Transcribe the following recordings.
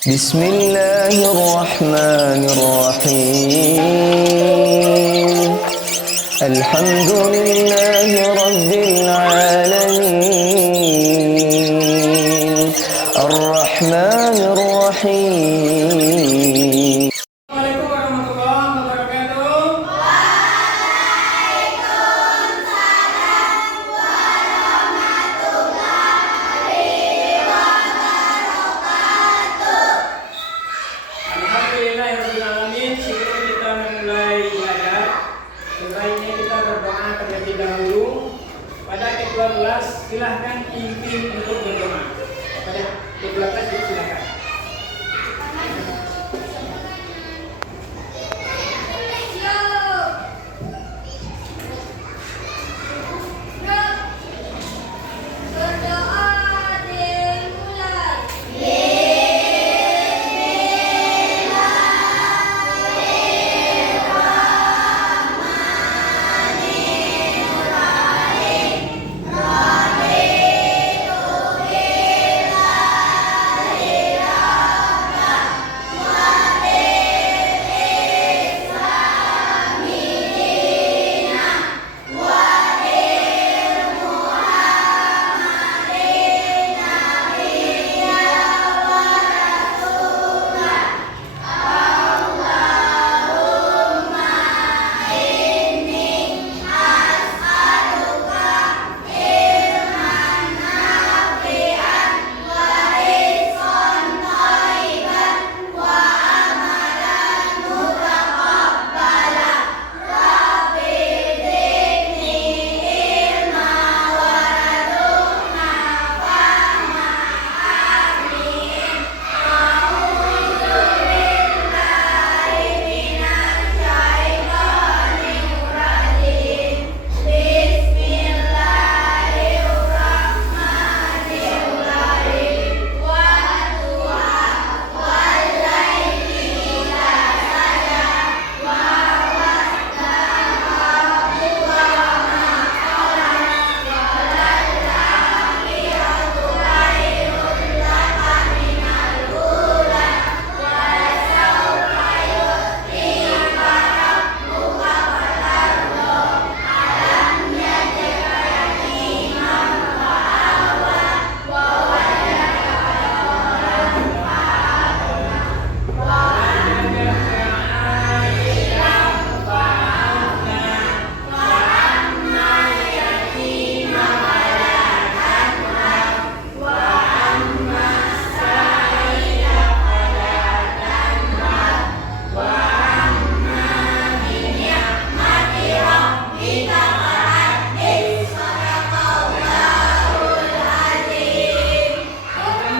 Bismillahirrahmanirrahim. Alhamdulillahi rabbil alamin. Ar-Rahmanir Rahim. Assalamualaikum warahmatullahi wabarakatuh. Alhamdulillahirabbil alamin. Sebelum kita memulai ibadah, sebaiknya kita berdoa terlebih dahulu. Pada ke-12 silahkan pimpin untuk berdoa. Pada ke-12 silakan.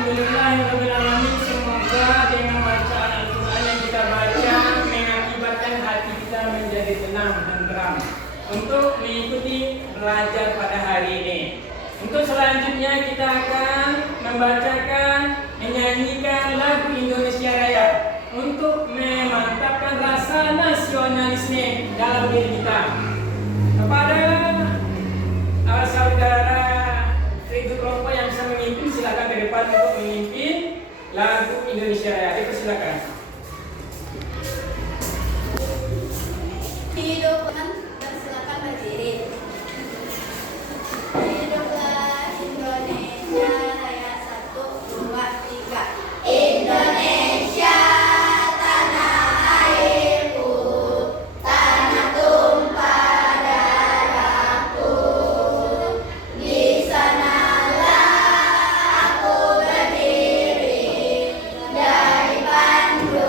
Alhamdulillahirabbil alamin. Semoga dengan bacaan Al-Qur'an yang kita baca mengakibatkan hati kita menjadi tenang dan terang untuk mengikuti belajar pada hari ini. Untuk selanjutnya kita akan membacakan, menyanyikan lagu Indonesia Raya untuk memantapkan rasa nasionalisme dalam diri kita. Kepada saudara Ridho Kelompok yang bisa memimpin, silakan ke depan untuk memimpin lagu Indonesia Raya. Silakan. Hidupkan dan silakan berdiri. Hiduplah Indonesia Raya, 1, 2, 3. Indonesia tanah airku, tanah tumpah darahku. Di sanalah aku berdiri, dari Bandung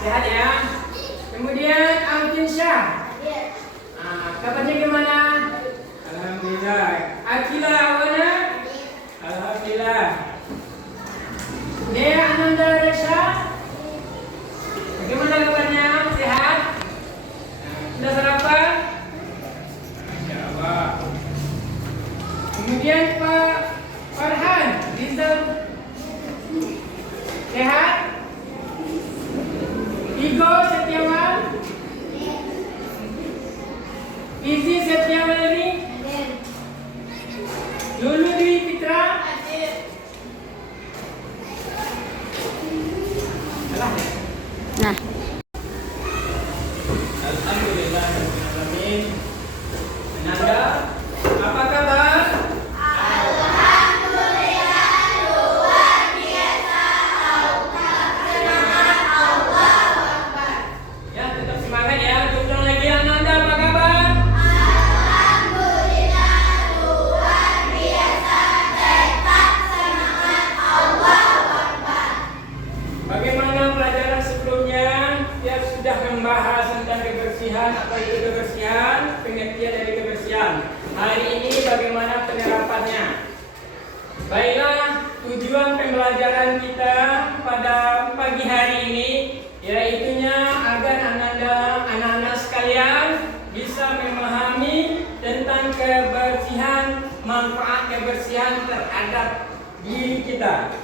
sehat ya. Kemudian Alvin Syah. Kabarnya gimana? Alhamdulillah. Akila Awana? Alhamdulillah. Dea Ananda Resha? Bagaimana kabarnya? Sehat? Sudah sarapan? Masya Allah. Kemudian Pak Farhan Rizal, sehat? Igo Setiawan? Izi Setiawani? Lulu Dwi Fitra? Nah, Alhamdulillah Alamin. Ananda, apa kabar? Ya, tetap semangat ya. Ulang lagi Ananda, apa kabar? Bagaimana pelajaran sebelumnya? Dia sudah membahas tentang kebersihan, apa itu kebersihan, pengertian dari kebersihan. Hari ini bagaimana penerapannya? Baiklah, tujuan pembelajaran kita pada pagi hari ini yaitunya agar anak-anak sekalian bisa memahami tentang kebersihan, manfaat kebersihan terhadap diri kita,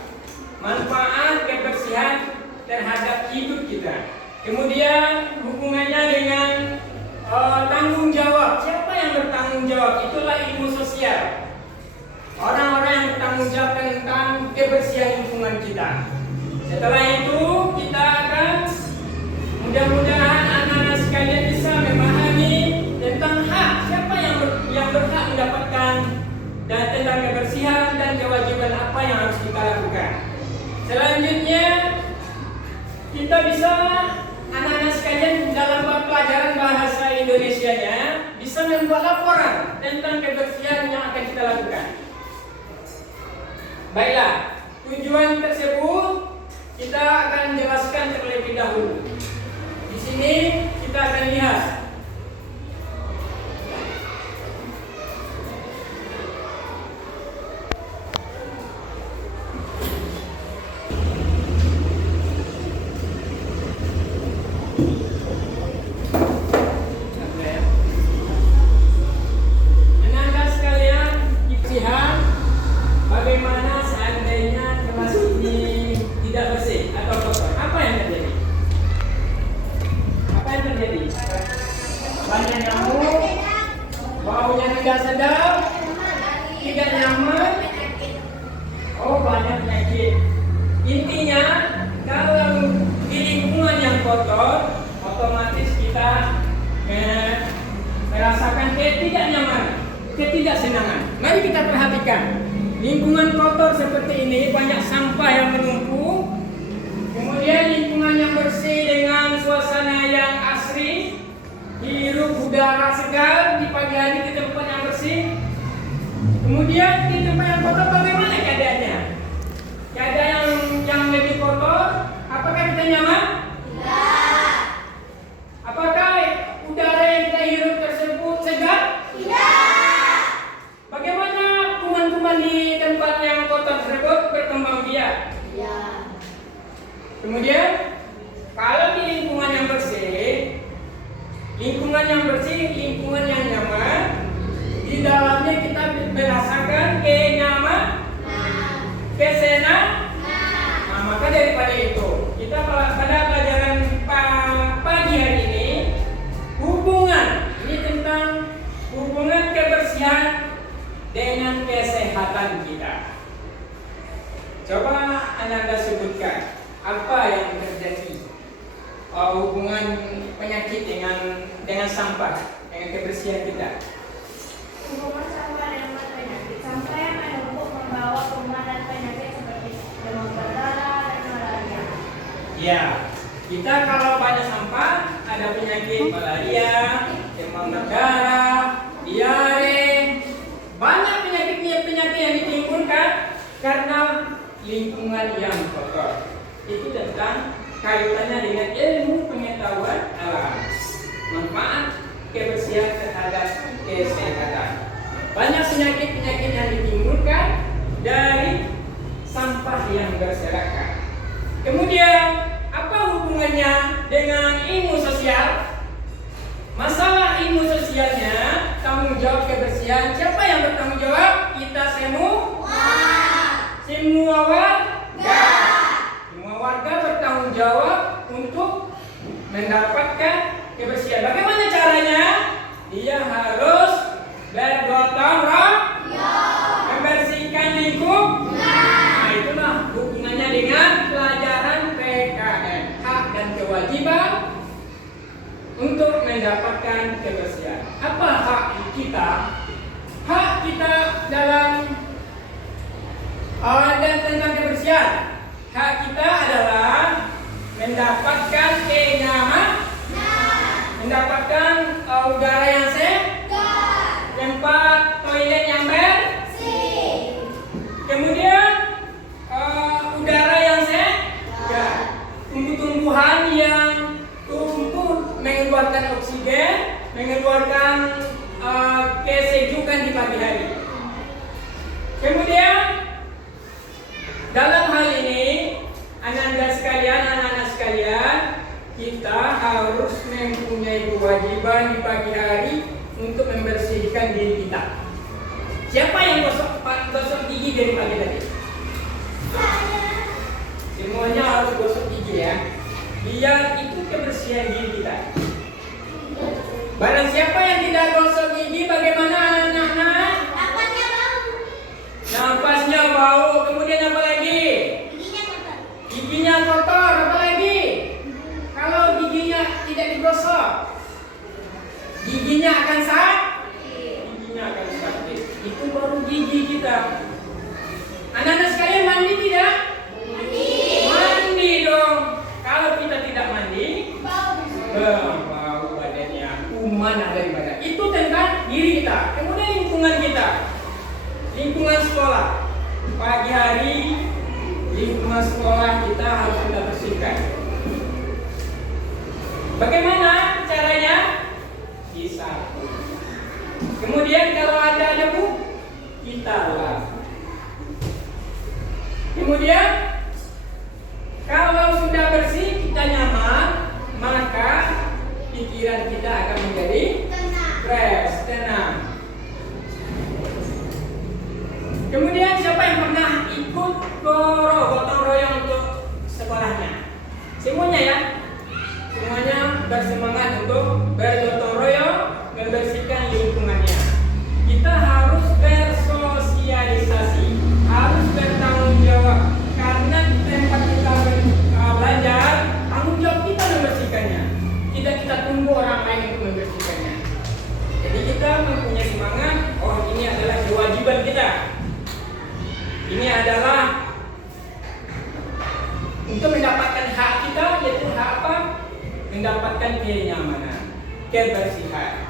manfaat kebersihan terhadap hidup kita. Kemudian hubungannya dengan tanggung jawab. Siapa yang bertanggung jawab? Itulah ilmu sosial. Orang-orang yang bertanggung jawab tentang kebersihan lingkungan kita. Setelah itu kita akan mudah-mudahan anak-anak sekalian bisa memahami tentang hak. Siapa yang berhak mendapatkan dan tentang kebersihan dan kewajiban apa yang harus kita lakukan. Selanjutnya kita bisa anak-anak sekalian dalam pelajaran bahasa Indonesianya bisa membuat laporan tentang kebersihan yang akan kita lakukan. Baiklah, tujuan tersebut kita akan jelaskan terlebih dahulu. Di sini kita akan lihat anak-anak sekalian, kebersihan. Bagaimana seandainya kelas ini tidak bersih atau kotor? Apa yang terjadi? Apa yang terjadi? Banyak nyamuk, baunya tidak sedap, tidak nyaman. Oh, banyak penyakit. Intinya, kalau di lingkungan yang kotor, otomatis kita merasakan ketidaknyamanan, ketidaksenangan. Mari kita perhatikan. Lingkungan kotor seperti ini, banyak sampah yang menumpuk. Kemudian lingkungan yang bersih dengan suasana yang asri, hirup udara segar di pagi hari di tempat yang bersih. Kemudian di tempat yang kotor bagaimana keadaannya? Keadaan yang lebih kotor, apakah kita nyaman? Tidak. Apakah udara yang kita hirup tersebut segar? Tidak. Bagaimana kuman-kuman di tempat yang kotor tersebut berkembang biak? Ya. Kemudian kalau di lingkungan yang bersih, lingkungan yang nyaman, di dalamnya kita merasakan kenyamanan, kesenangan. Nah, maka daripada itu kita pada pelajaran pagi hari ini tentang hubungan kebersihan dengan kesehatan kita. Coba Anda sebutkan apa yang terjadi hubungan penyakit dengan sampah, dengan kebersihan kita. Hubungan sampah dengan penyakit. Sampah yang menumpuk membawa kuman dan penyakit seperti demam berdarah dan malaria. Ya, kita kalau banyak sampah ada penyakit malaria, demam berdarah, diare, banyak penyakit yang ditimbulkan karena lingkungan yang kotor. Itu tentang kaitannya dengan ilmu manfaat kebersihan terhadap kesehatan. Banyak penyakit-penyakit yang ditimbulkan dari sampah yang berserakan. Kemudian, apa hubungannya dengan ilmu sosial? Masalah ilmu sosialnya, tanggung jawab kebersihan. Siapa yang bertanggung jawab? Kita semua. Semua warga. Semua warga bertanggung jawab untuk mendapatkan kebersihan. Bagaimana caranya? Dia harus bergotong royong, membersihkan lingkungan. Nah, itulah hubungannya dengan pelajaran PKN, hak dan kewajiban untuk mendapatkan kebersihan. Apa hak kita? Hak kita dalam dan tentang kebersihan. Hak kita adalah mendapatkan kenyamanan, mendapatkan udara yang sehat, tempat toilet yang bersih, kemudian udara yang sehat, tumbuh-tumbuhan yang tumbuh mengeluarkan oksigen, mengeluarkan kesejukan di pagi hari. Kemudian dalam hal ini anak-anak sekalian, kita harus mempunyai kewajiban di pagi hari untuk membersihkan diri kita. Siapa yang gosok gigi dari pagi tadi? Semuanya harus gosok gigi ya. Biar itu kebersihan diri kita. Barang siapa yang tidak gosok gigi, bagaimana anak-anak? Napasnya bau. Kemudian apa lagi? Giginya kotor. Apa lagi? Kalau giginya tidak digosok, giginya akan sakit. Itu baru gigi kita. Anak-anak sekalian mandi tidak? Mandi dong. Kalau kita tidak mandi, bau badannya, kuman ada di badan. Itu tentang diri kita. Kemudian lingkungan kita, lingkungan sekolah. Pagi hari lingkungan sekolah kita harus kita bersihkan. Bagaimana caranya? Disapu. Kemudian kalau ada debu, kita lap. Kemudian kalau sudah bersih, kita nyaman, maka pikiran kita akan menjadi fresh, tenang. Kemudian siapa yang pernah ikut gotong royong untuk sekolahnya? Semuanya ya. Semuanya bersemangat untuk bergotong royong membersihkan lingkungannya. Kita harus bersosialisasi, harus bertanggung jawab, karena tempat kita belajar, tanggung jawab kita membersihkannya. Tidak kita tunggu orang lain untuk membersihkannya. Jadi kita mempunyai semangat, oh ini adalah kewajiban kita. Ini adalah untuk mendapatkan hak kita, yaitu hak apa? Mendapatkan kenyamanan, kebersihan.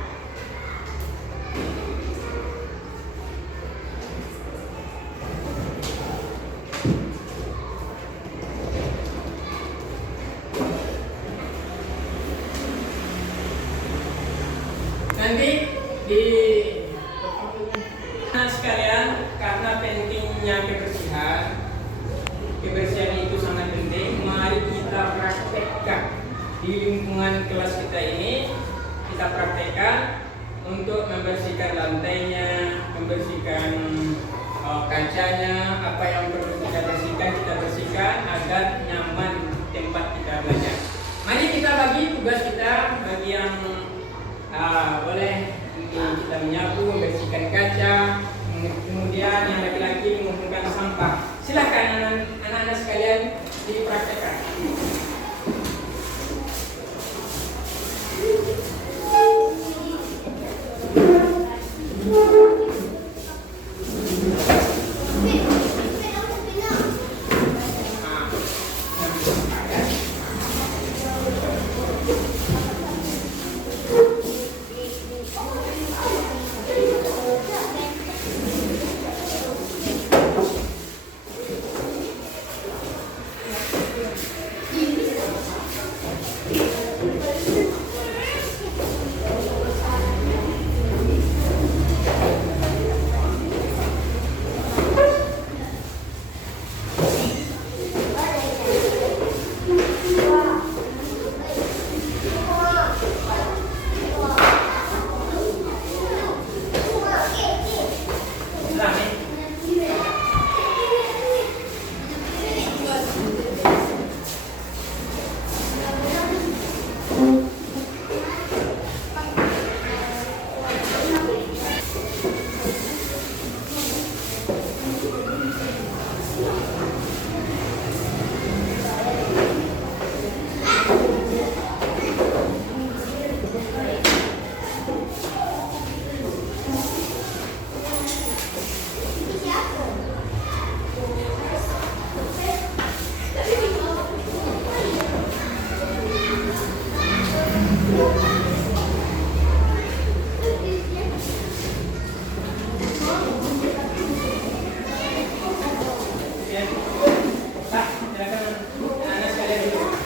Nanti di sekalian, karena pentingnya kebersihan itu sangat penting. Mari kita praktekkan di lingkungan kelas kita ini. Kita praktekkan untuk membersihkan lantainya, membersihkan kacanya, apa yang perlu kita bersihkan agar nyaman tempat kita belajar. Mari kita bagi tugas kita, bagi yang boleh kita menyapu, membersihkan kaca, kemudian yang laki-laki mengumpulkan sampah. Silakan anak-anak sekalian dipraktekkan. Ya. Pak, silakan anak sekalian dulu.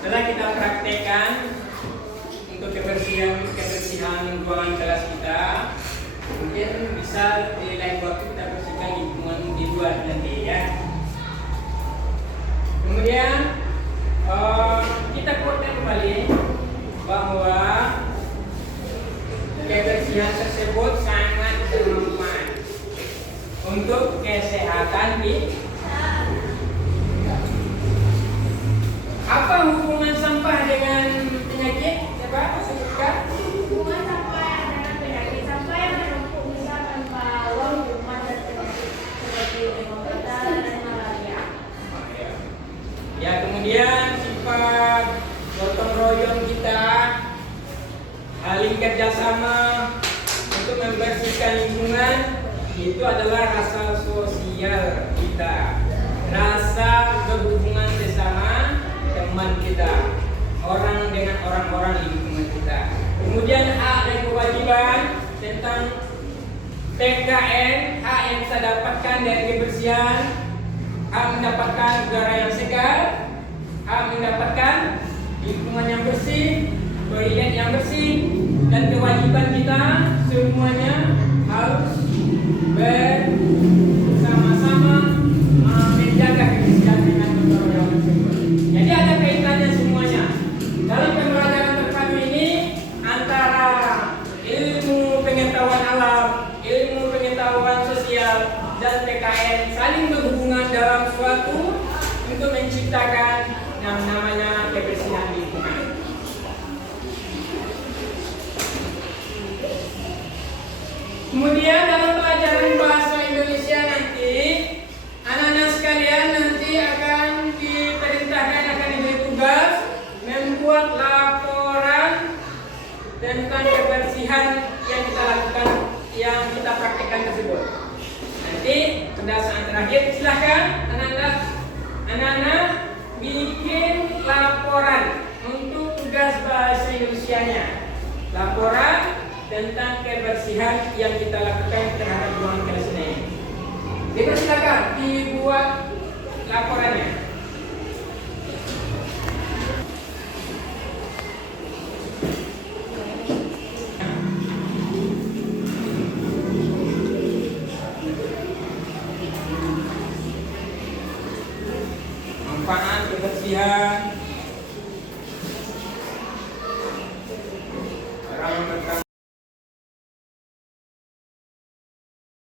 Setelah kita praktekkan untuk kebersihan lingkungan kelas kita, mungkin bisa di lain waktu kita bersihkan lingkungan di luar nanti ya. Kemudian kita kuatkan kembali bahwa kebersihan tersebut sangat bermanfaat untuk kesehatan kita. Apa hubungan sampah dengan penyakit? Coba sebutkan. Hubungan sampah yang dengan penyakit, sampah yang menumpuk misalkan bawang, kuman dan penyakit seperti demam berdarah dan malaria. Ya, kemudian sifat gotong royong kita, saling kerjasama untuk membersihkan lingkungan, itu adalah rasa sosial kita, rasa berhubungan bersama teman kita, orang dengan orang-orang lingkungan kita. Kemudian hak dan kewajiban tentang PKN, hak yang kita dapatkan dari kebersihan, hak mendapatkan udara yang segar, hak mendapatkan lingkungan yang bersih, toilet yang bersih, dan kewajiban kita semuanya harus bersama-sama menjaga kebersihan dengan gotong royong tersebut. Jadi ada kaitannya semuanya. Dalam pembelajaran terpadu ini antara ilmu pengetahuan alam, ilmu pengetahuan sosial, dan PKN saling berhubungan dalam suatu untuk menciptakan yang namanya kebersihan lingkungan. Kemudian dalam pelajaran bahasa Indonesia nanti, anak-anak sekalian nanti akan diperintahkan, akan diberi tugas membuat laporan tentang kebersihan yang kita lakukan, yang kita praktikkan tersebut. Nanti pendasaran terakhir, silahkan anak-anak bikin laporan untuk tugas bahasa Indonesianya. Laporan tentang kebersihan yang kita lakukan terhadap ruangan kelas ini. Dipersilakan dibuat laporannya. Manfaat kebersihan